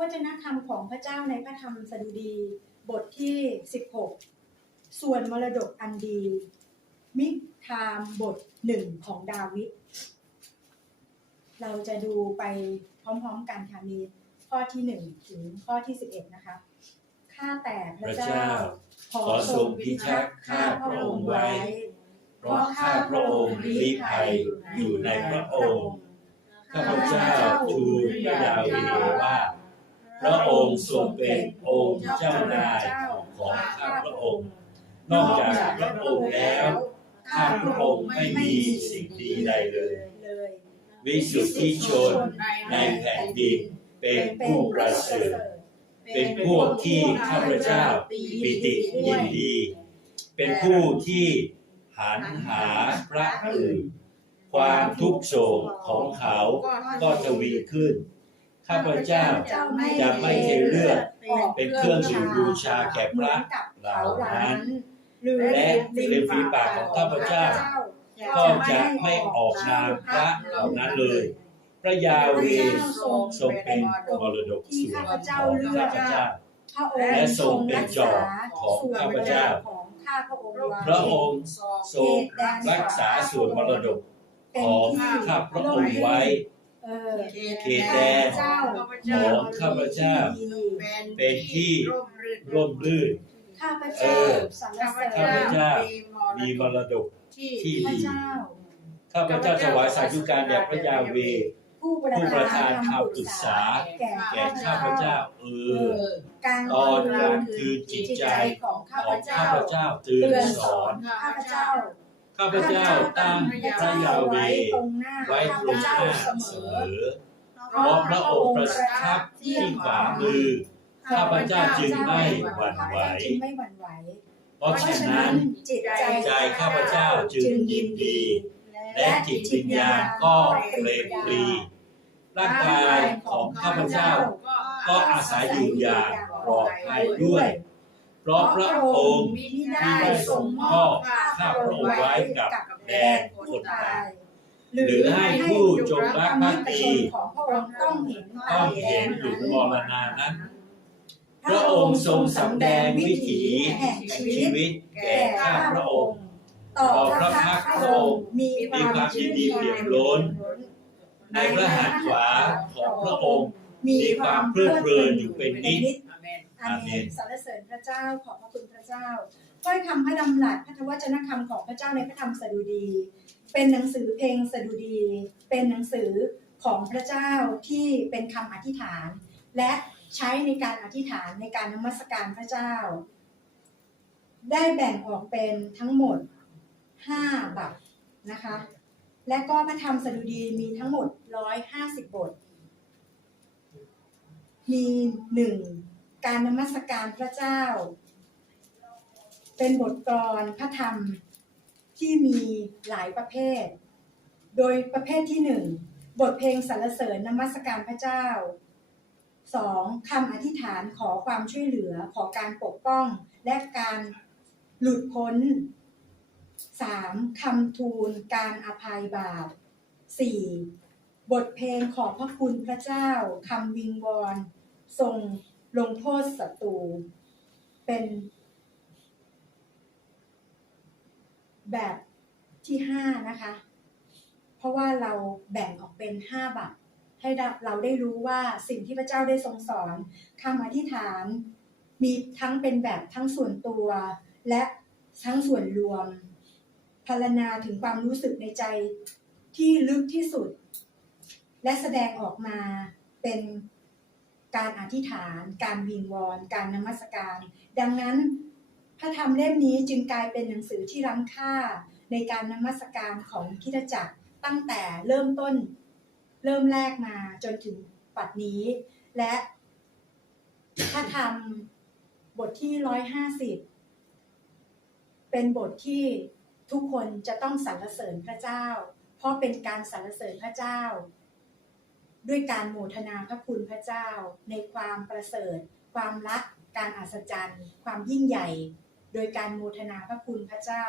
วจนะคำของพระเจ้าในพระธรรมสดุดีบทที่ 16 ส่วนมรดกอันดี มิทามบทหนึ่งของดาวิดเราจะดูไปพร้อมๆกันค่ะมีข้อที่หนึ่งถึงข้อที่สิบเอ็ดนะคะข้าแต่พระเจ้า ขอทรงพิทักษ์ข้าพระองค์ไว้ เพราะข้าพระองค์ลี้ภัยอยู่ในพระองค์ข้าพระเจ้าทูลพระยาเวว่า พระองค์ทรงเป็นองค์เจ้านายของข้าพระองค์ นอกจากพระองค์แล้วข้าพระองค์ไม่มีสิ่งดีใดเลย วิสุทธิชนในแผ่นดินเป็นผู้ประเสริฐเป็นพวกที่ข้าพเจ้าปิติยินดี เป็นผู้ที่หันหาพระอื่น ความทุกโศกของเขาก็ทวีขึ้น ข้าพเจ้าจะไม่เทเลือดเป็นเครื่องดื่มบูชาแก่พระเหล่านั้นและริมฝีปากของข้าพเจ้า ก็จะไม่ออกนามพระเหล่านั้นเลย พระยาเวทรงเป็นมรดกส่วนของข้าพเจ้า และทรงเป็นจอบของข้าพเจ้าของข้าพระองค์พระองค์ทรงรักษาส่วนมรดกของข้าพระองค์ไว้ เออเขตแดนของข้าพเจ้า เป็นที่ร่มรื่น ข้าพเจ้าสรรเสริข้าพเจ้ามีมรดกที่ดีข้าพเจ้าถวายสาธุการแด่พระยาเวผู้ประผู้ประทานคำปรึรึกษา แก่ข้าพเจ้าเออตอนกลางคืคืนจิตใจของข้าพเจ้าข้าพเจ้าตื่นสอนข้าพเจ้า ข้าพเจ้าตั้งพระยาเวไว้ตรงหน้าเสมอมอเพราะพระองค์ประทับที่ขวามือข้าพเจ้าจึงไม่หวั่นไหวข้าพเจ้าจึงไม่หวั่นไหวเพราะฉะนั้นจิตใจใจข้าพเจ้าจึงยินดี และจิตวิญญาณก็เปรมปรีร่างกายของข้าพเจ้าก็อาศัยอยู่อย่างปลอดภัยด้วย ราะพระองค์มิที่ได้ทรงมอบข้าพระองค์ไว้กับแดนคนตายหรือให้ผู้จงรักภักดีของพระองค์ต้องเห็นต้องเห็นหลุมมรณานั้น พระองค์ทรงสำแดงวิถีแห่งชีวิตแก่ข้าพระองค์ต่อพระพักตร์พระองค์มีความยินดีเปี่ยมล้น ในพระหัตถ์ขวาของพระองค์มีความเพลิดเพลินอยู่เป็นนิจ อาเมนสรรเสริญพระเจ้าขอบพระคุณพระเจ้าถ้อยคำพระดำรัสพระวจนะคำของพระเจ้าในพระธรรมสดุดี เป็นหนังสือเพลงสดุดี เป็นหนังสือของพระเจ้าที่เป็นคำอธิษฐาน และใช้ในการอธิษฐานในการนมัสการพระเจ้า ได้แบ่งออกเป็นทั้งหมด 5บัพนะคะ และก็พระธรรมสดุดีมีทั้งหมด 150 บท มีหนึ่ง การนมัสการพระเจ้า เป็นบทกลอนพระธรรมที่มีหลายประเภท โดยประเภทที่หนึ่งบทเพลงสรรเสริญนมัสการพระเจ้าสองคำอธิษฐานขอความช่วยเหลือขอการปกป้องและการหลุดพ้นสามคำทูลการอภัยบาปสี่บทเพลงขอบพระคุณพระเจ้าคำวิงวอนทรง ลงโทษศัตรูเป็น แบบที่ห้านะคะ เพราะว่าเราแบ่งออกเป็นห้าบัพให้เราได้รู้ว่าสิ่งที่พระเจ้าได้ทรงสอนคำอธิษฐาน มีทั้งเป็นแบบทั้งส่วนตัว และทั้งส่วนรวมพรรณาถึงความรู้สึกในใจที่ลึกที่สุด และแสดงออกมาเป็น การอธิษฐาน การวิงวอน การนมัสการ ดังนั้นพระธรรมเล่มนี้จึงกลายเป็นหนังสือที่ล้ำค่าในการนมัสการของคิดจักรตั้งแต่เริ่มต้น เริ่มแรกมาจนถึงปัจจุบันนี้ และพระธรรมบทที่ร้อยห้าสิบเป็นบทที่ทุกคนจะต้องสรรเสริญพระเจ้า เพราะเป็นการสรรเสริญพระเจ้า ด้วยการโมทนาพระคุณพระเจ้า ในความประเสริฐ ความรัก การอัศจรรย์ ความยิ่งใหญ่ โดยการโมทนาพระคุณพระเจ้า